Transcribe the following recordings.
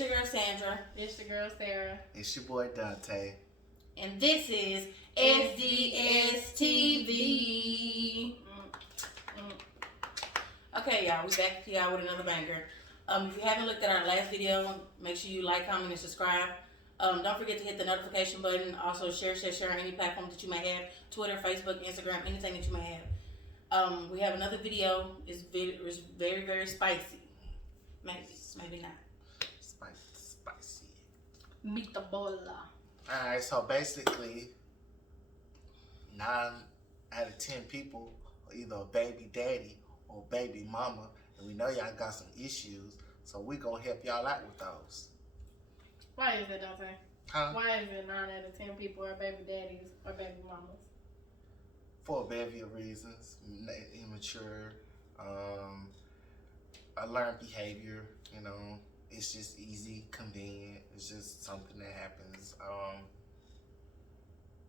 your girl Sandra. It's your girl Sarah. It's your boy Dante. And this is S.D.S. TV. Okay, y'all, we back to y'all with another banger. If you haven't looked at our last video, make sure you like, comment, and subscribe. Don't forget to hit the notification button. Also, share on any platform that you may have. Twitter, Facebook, Instagram, anything that you may have. We have another video. It's very, very spicy. Maybe not. Spicy. Meatballa. Alright, so basically, 9 out of 10 people are either a baby daddy or baby mama. And we know y'all got some issues, so we gonna help y'all out with those. Why is it, Dante? Huh? Why is it 9 out of 10 people are baby daddies or baby mamas? For a bevy of reasons. Immature, a learned behavior, you know. It's just easy, convenient. It's just something that happens.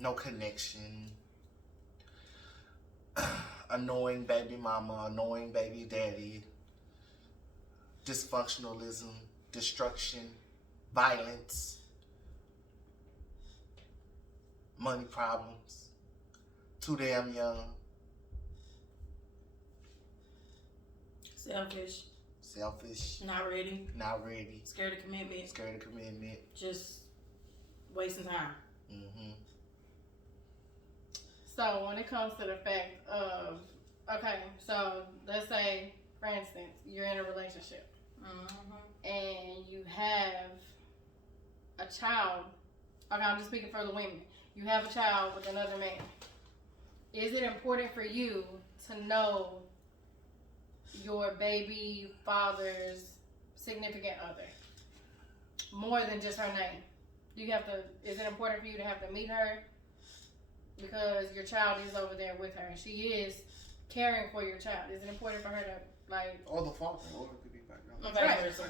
No connection. Annoying baby mama, annoying baby daddy. Dysfunctionalism, destruction, violence, money problems, too damn young, selfish, not ready, scared of commitment, just wasting time. So when it comes to the fact of, okay, so let's say, for instance, you're in a relationship and you have a child. Okay, I'm just speaking for the women. You have a child with another man. Is it important for you to know your baby father's significant other more than just her name? Do you have to? Is it important for you to have to meet her because your child is over there with her and she is caring for your child? Is it important for her to like? Or the father, or it could be back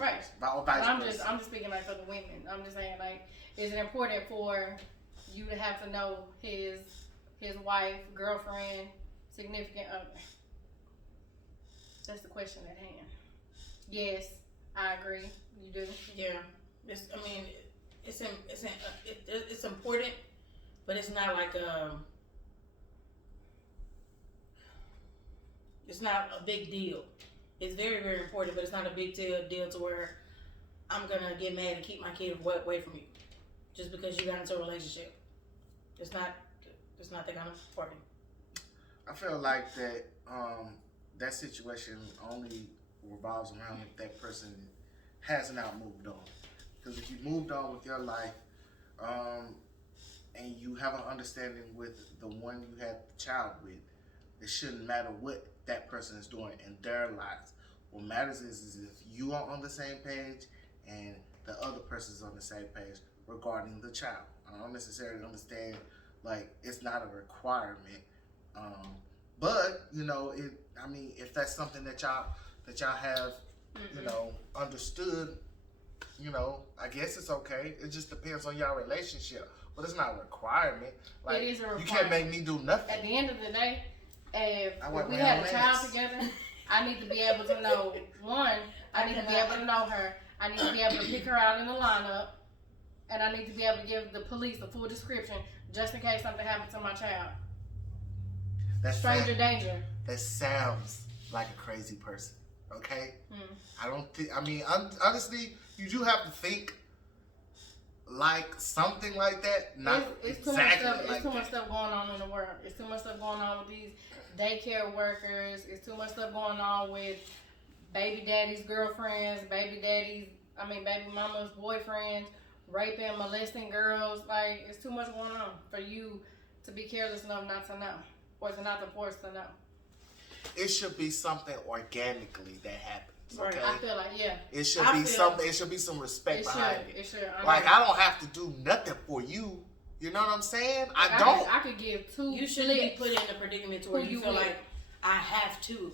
right. But I'm just speaking like for the women. I'm just saying like, is it important for you to have to know his wife, girlfriend, significant other? That's the question at hand. Yes, I agree. You do. Yeah, it's important, but it's not like it's not a big deal. It's very, very important, but it's not a big deal to where I'm gonna get mad and keep my kid away from you just because you got into a relationship. It's not that kind of important. I feel like that that situation only revolves around if that person hasn't moved on. Because if you moved on with your life and you have an understanding with the one you had the child with, it shouldn't matter what that person is doing in their lives. What matters is if you are on the same page and the other person is on the same page regarding the child. I don't necessarily understand, like, it's not a requirement. But, you know, if that's something that y'all have, you know, understood, you know, I guess it's okay. It just depends on y'all relationship. But it's not a requirement. Like, it is a requirement. You can't make me do nothing. At the end of the day, if we had a child together, I need to be able to know, one, I need to be able to know her. I need to be able to pick her out in the lineup. And I need to be able to give the police a full description just in case something happens to my child. That's stranger danger. That sounds like a crazy person, okay? I don't think, honestly, you do have to think like something like that. Not it's exactly too much stuff going on in the world. It's too much stuff going on with these daycare workers. It's too much stuff going on with baby daddies' girlfriends, baby mama's boyfriends, raping, molesting girls. Like, it's too much going on for you to be careless enough not to know. Or to not to force to know. It should be something organically that happens. Okay? Right. I feel like, yeah. It should be something. It should be some respect behind it. It should. Like, I don't have to do nothing for you. You know what I'm saying? I don't. I could give two. You shouldn't be put in a predicament to where you feel like I have to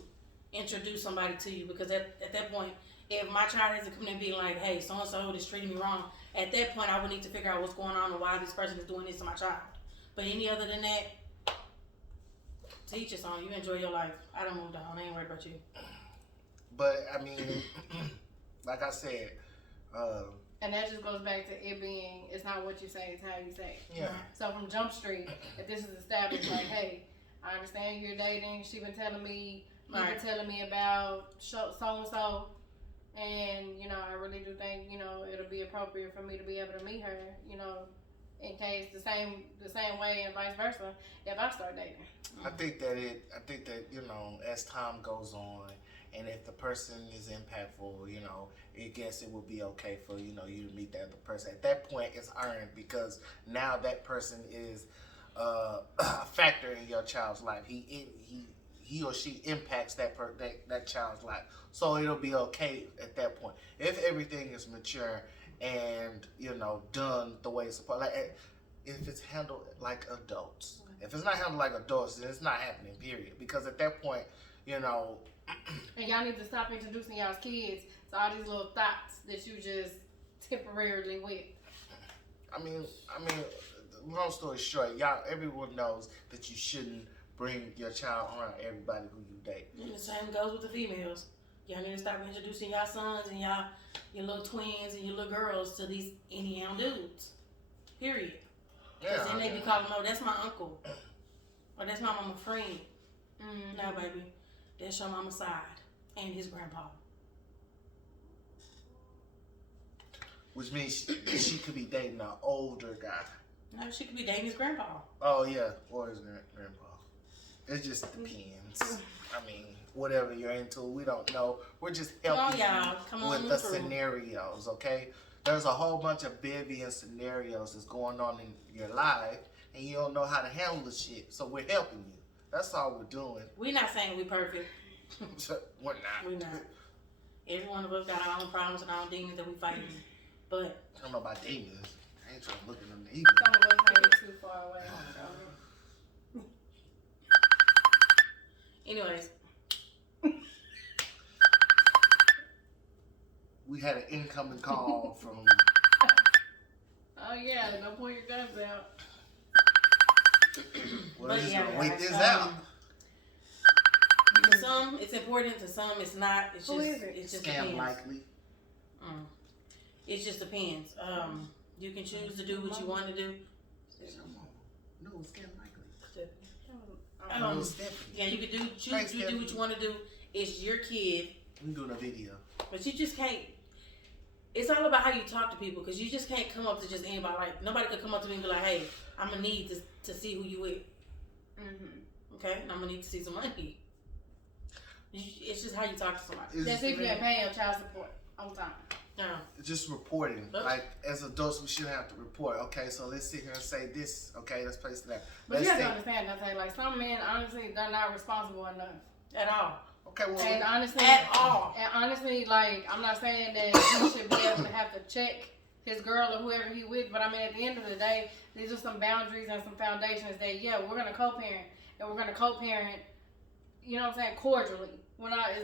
introduce somebody to you, because at that point, if my child has to come in and be like, hey, so and so is treating me wrong, at that point I would need to figure out what's going on and why this person is doing this to my child. But any other than that, teach us on. You enjoy your life. I done moved on. I ain't worried about you. But like I said, And that just goes back to it being, it's not what you say, it's how you say it. Yeah. So from Jump Street, if this is established, like, hey, I understand you're dating. She been telling me, you've been telling me about so and so, and you know, I really do think, you know, it'll be appropriate for me to be able to meet her, you know, in case the same way and vice versa if I start dating. I think that you know, as time goes on, and if the person is impactful, you know, I guess it would be okay for, you know, you to meet that other person. At that point, it's earned because now that person is a factor in your child's life. He or she impacts that child's life, so it'll be okay at that point if everything is mature and, you know, done the way it's supposed. Like if it's handled like adults. If it's not handled like adults, then it's not happening. Period. Because at that point, you know. And y'all need to stop introducing y'all's kids to all these little thoughts that you just temporarily with. I mean, long story short, everyone knows that you shouldn't bring your child around everybody who you date. And the same goes with the females. Y'all need to stop introducing y'all sons and your little twins and your little girls to these any dudes. Period. Because then they be calling, oh, that's my uncle. Or that's my mama friend. No, baby. That's your mama's side. And his grandpa. Which means she could be dating an older guy. No, she could be dating his grandpa. Oh, yeah. Or his grandpa. It just depends. I mean, whatever you're into, we don't know. We're just helping you with the scenarios, okay? There's a whole bunch of Vivian scenarios that's going on in your life, and you don't know how to handle the shit. So we're helping you. That's all we're doing. We're not saying we're perfect. We're not. We're not. Every one of us got our own problems and our own demons that we fight. But I don't know about demons. I ain't trying to look at them either. Some of us ain't too far away. anyways. We had an incoming call from. Oh yeah, don't pull your guns out. Well, just gonna wait this out. To some, it's important. To some, it's not. It's Who just. Is it? It's just Scam depends. likely. It just depends. You can choose to do what you want to do. No, scam likely. Yeah, you can choose to do what you want to do. It's your kid. I'm doing a video. But you just can't. It's all about how you talk to people, because you just can't come up to just anybody. Like, nobody could come up to me and be like, hey, I'm going to need to see who you with. Okay? And I'm going to need to see some money. It's just how you talk to somebody. That's if you ain't paying your child support on time. No. Just reporting. Like, as adults, we shouldn't have to report. Okay, so let's sit here and say this. Okay, let's place that. But you have to understand, like, some men, honestly, they're not responsible enough. At all. Okay, well, and honestly, like, I'm not saying that he should be able to have to check his girl or whoever he with, but I mean, at the end of the day, these are some boundaries and some foundations that, yeah, we're gonna co-parent, and we're gonna co-parent, you know what I'm saying, cordially.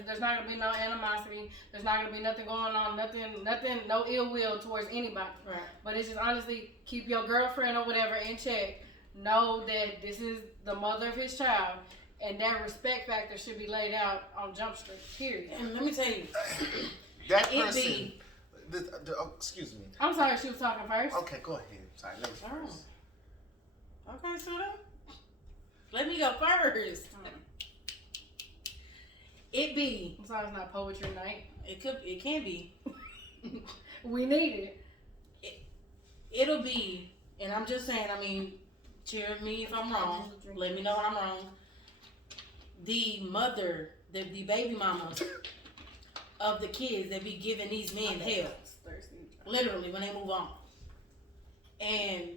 There's not gonna be no animosity. There's not gonna be nothing going on, nothing, no ill will towards anybody. Right. But it's just honestly, keep your girlfriend or whatever in check. Know that this is the mother of his child. And that respect factor should be laid out on Jump Street, period. And let me tell you, that person. Excuse me. I'm sorry, she was talking first. Okay, go ahead. Sorry, let me first. Okay, so let me go first. It be. I'm sorry, it's not poetry night. It can be. We need it. It'll be, and I'm just saying. I mean, cheer me if I'm wrong. Let me know when I'm wrong. The mother, the baby mamas of the kids that be giving these men hell. Literally, when they move on. And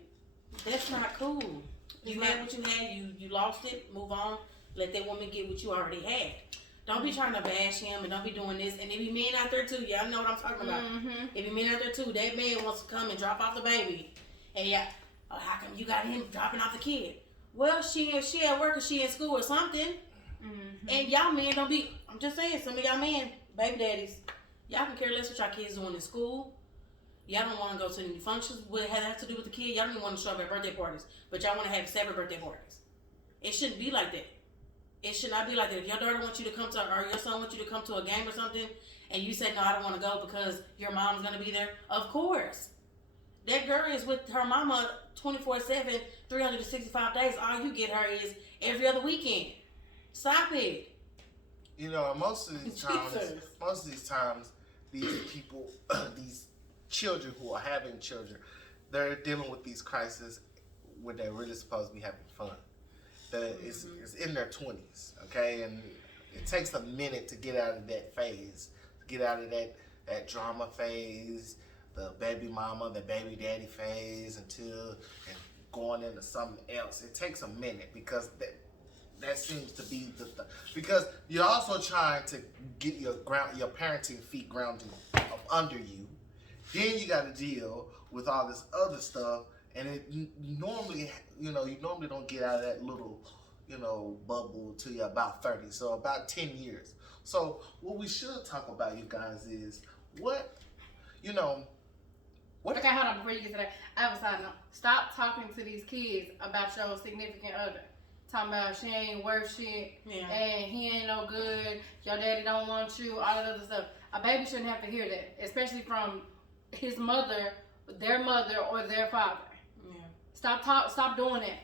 that's not cool. You had what you had, you lost it, move on. Let that woman get what you already had. Don't be trying to bash him and don't be doing this. And there be men out there too. Y'all know what I'm talking about. There be men out there too. That man wants to come and drop off the baby. And how come you got him dropping off the kid? Well, she at work or she in school or something. And y'all men don't be, I'm just saying, some of y'all men, baby daddies, y'all can care less what y'all kids doing in school. Y'all don't want to go to any functions. What it has to do with the kid, y'all don't even want to show up at birthday parties. But y'all want to have separate birthday parties. It shouldn't be like that. It should not be like that. If your daughter wants you to come to, or your son wants you to come to a game or something, and you said, no, I don't want to go because your mom's going to be there, of course. That girl is with her mama 24/7, 365 days. All you get her is every other weekend. Stop it. You know, most of these times, these people, these children who are having children, they're dealing with these crises when they're really supposed to be having fun. It's in their 20s, okay? And it takes a minute to get out of that phase, to get out of that drama phase, the baby mama, the baby daddy phase, and going into something else. It takes a minute because that seems to be because you're also trying to get your parenting feet grounded up under you. Then you got to deal with all this other stuff, and you normally don't get out of that little, bubble till you're about 30. So about 10 years. So what we should talk about, you guys, is what. Okay, hold on, before you get to that, I have a side note. Stop talking to these kids about your significant other. Talking about she ain't worth shit, and he ain't no good, your daddy don't want you, all that other stuff. A baby shouldn't have to hear that, especially from his mother, their mother, or their father. Yeah. Stop doing that.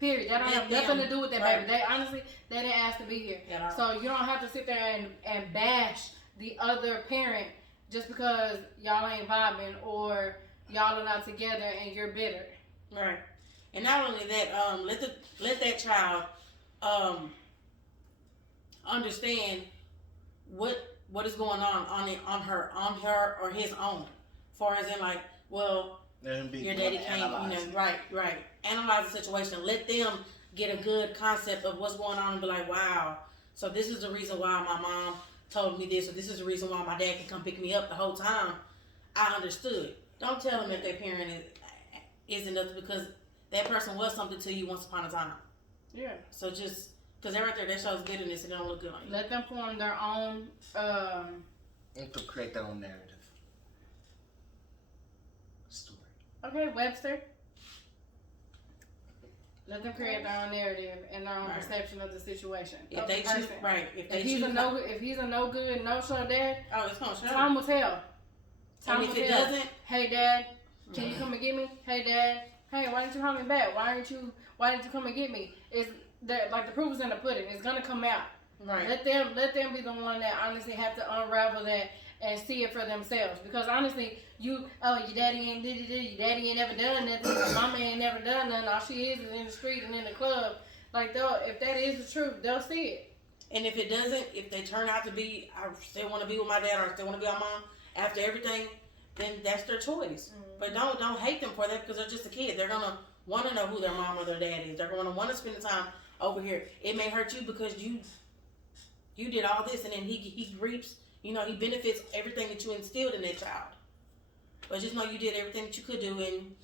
Period. That don't have nothing to do with that baby. They didn't ask to be here. Yeah, so you don't have to sit there and bash the other parent just because y'all ain't vibing or y'all are not together and you're bitter. Right. And not only that, let that child understand what is going on her or his own. Far as in like, well, your daddy came, right. Analyze the situation. Let them get a good concept of what's going on and be like, wow, so this is the reason why my mom told me this, or this is the reason why my dad can come pick me up the whole time. I understood. Don't tell them that their parent isn't nothing, because that person was something to you once upon a time. Yeah. So just, because they're right there, that shows bitterness and it don't look good on you. Let them form their own... and to create their own narrative. Story. Okay, Webster. Let them create their own narrative and their own perception of the situation. If they choose, if he's a no good, no show dad, it's gonna show. Time will tell. And if it doesn't, hey dad, can you come and get me? Hey dad, hey, why didn't you call me back? Why didn't you come and get me? It's that, like the proof is in the pudding. It's gonna come out. Right. Let them be the one that honestly have to unravel that and see it for themselves. Because honestly, your daddy ain't did it, your daddy ain't never done nothing, your mama ain't never done nothing, all she is in the street and in the club. Like, if that is the truth, they'll see it. And if it doesn't, if they turn out to be, I still want to be with my dad or I still want to be with my mom, after everything, then that's their choice. Mm-hmm. But don't hate them for that, because they're just a kid. They're going to want to know who their mom or their dad is. They're going to want to spend the time over here. It may hurt you because you did all this, and then he reaps, he benefits everything that you instilled in that child. But just know you did everything that you could do, and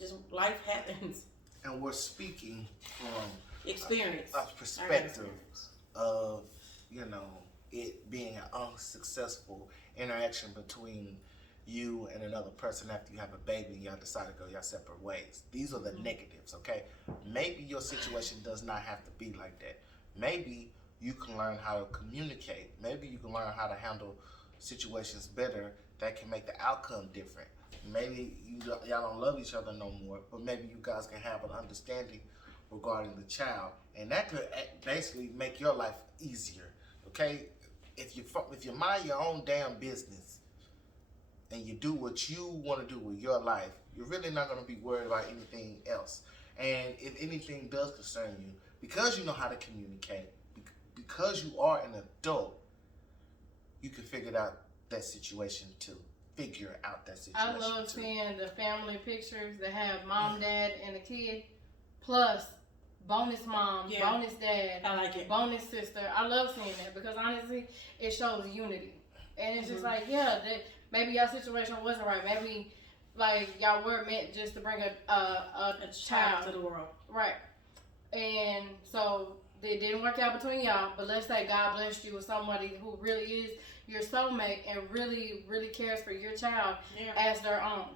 just life happens. And we're speaking from experience, a perspective of, it being an unsuccessful interaction between you and another person after you have a baby and y'all decide to go your separate ways. These are the negatives, okay? Maybe your situation does not have to be like that. Maybe you can learn how to communicate. Maybe you can learn how to handle situations better that can make the outcome different. Maybe y'all don't love each other no more, but maybe you guys can have an understanding regarding the child, and that could basically make your life easier, okay? If you mind your own damn business and you do what you want to do with your life, you're really not going to be worried about anything else. And if anything does concern you, because you know how to communicate, because you are an adult, you can figure out that situation too. Figure out that situation. I love seeing the family pictures that have mom, dad, and a kid, plus bonus mom, bonus dad, I like it, bonus sister. I love seeing that because honestly, it shows unity. And it's just like, maybe your situation wasn't right. Maybe like y'all were meant just to bring a child to the world. Right. And so it didn't work out between y'all, but let's say God blessed you with somebody who really is your soulmate and really, really cares for your child as their own.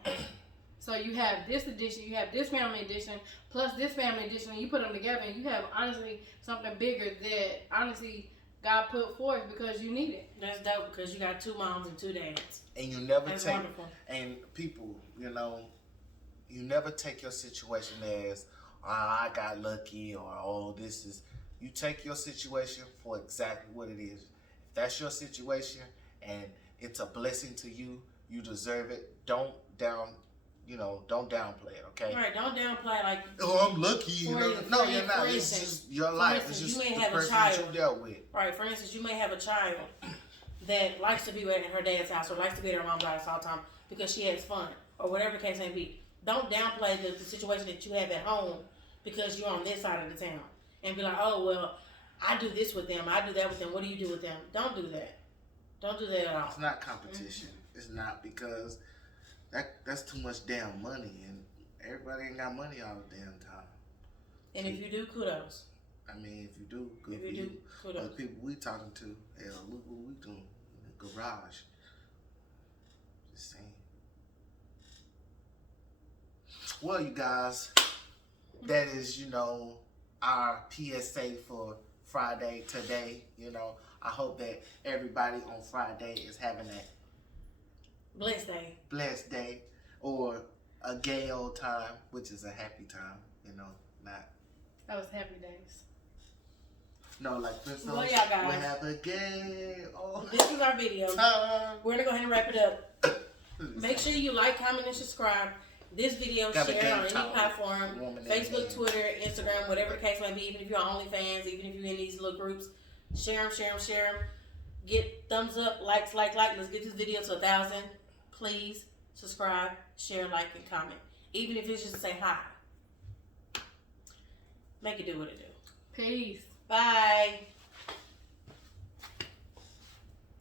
So you have this addition, you have this family addition, plus this family addition, and you put them together and you have honestly something bigger that honestly God put forth because you need it. That's dope because you got 2 moms and 2 dads. And you never That's take, wonderful. and people, you know, you never take your situation as, oh, I got lucky, or oh, this is. You take your situation for exactly what it is. If that's your situation and it's a blessing to you, you deserve it. Don't downplay it, okay? Right, don't downplay like. Oh, I'm lucky. You know? No, you're not. It's just your life. It's just the person that you dealt with. Right. For instance, you may have a child that likes to be at her dad's house or likes to be at her mom's house all the time because she has fun or whatever the case may be. Don't downplay the situation that you have at home because you're on this side of the town and be like, oh well, I do this with them, I do that with them. What do you do with them? Don't do that. Don't do that at all. It's not competition. Mm-hmm. It's not, because that's too much damn money, and everybody ain't got money all the damn time. And if you do, kudos. I mean, if you do, good if for you. You. Kudos. The people we talking to, hell, look what we doing in the garage. Just saying. Well, you guys, that is, our PSA for Friday today. I hope that everybody on Friday is having that blessed day, or a gay old time, which is a happy time, not. That was happy days. No, like this. Well, y'all guys, we have a gay old this is our video. time. We're gonna go ahead and wrap it up. Make sure you like, comment, and subscribe. This video, share it on any platform, Facebook, Twitter, Instagram, whatever the case may be. Even if you're on OnlyFans, even if you're in these little groups, share them. Get thumbs up, likes, like. Let's get this video to 1,000. Please subscribe, share, like, and comment. Even if it's just to say hi. Make it do what it do. Peace. Bye.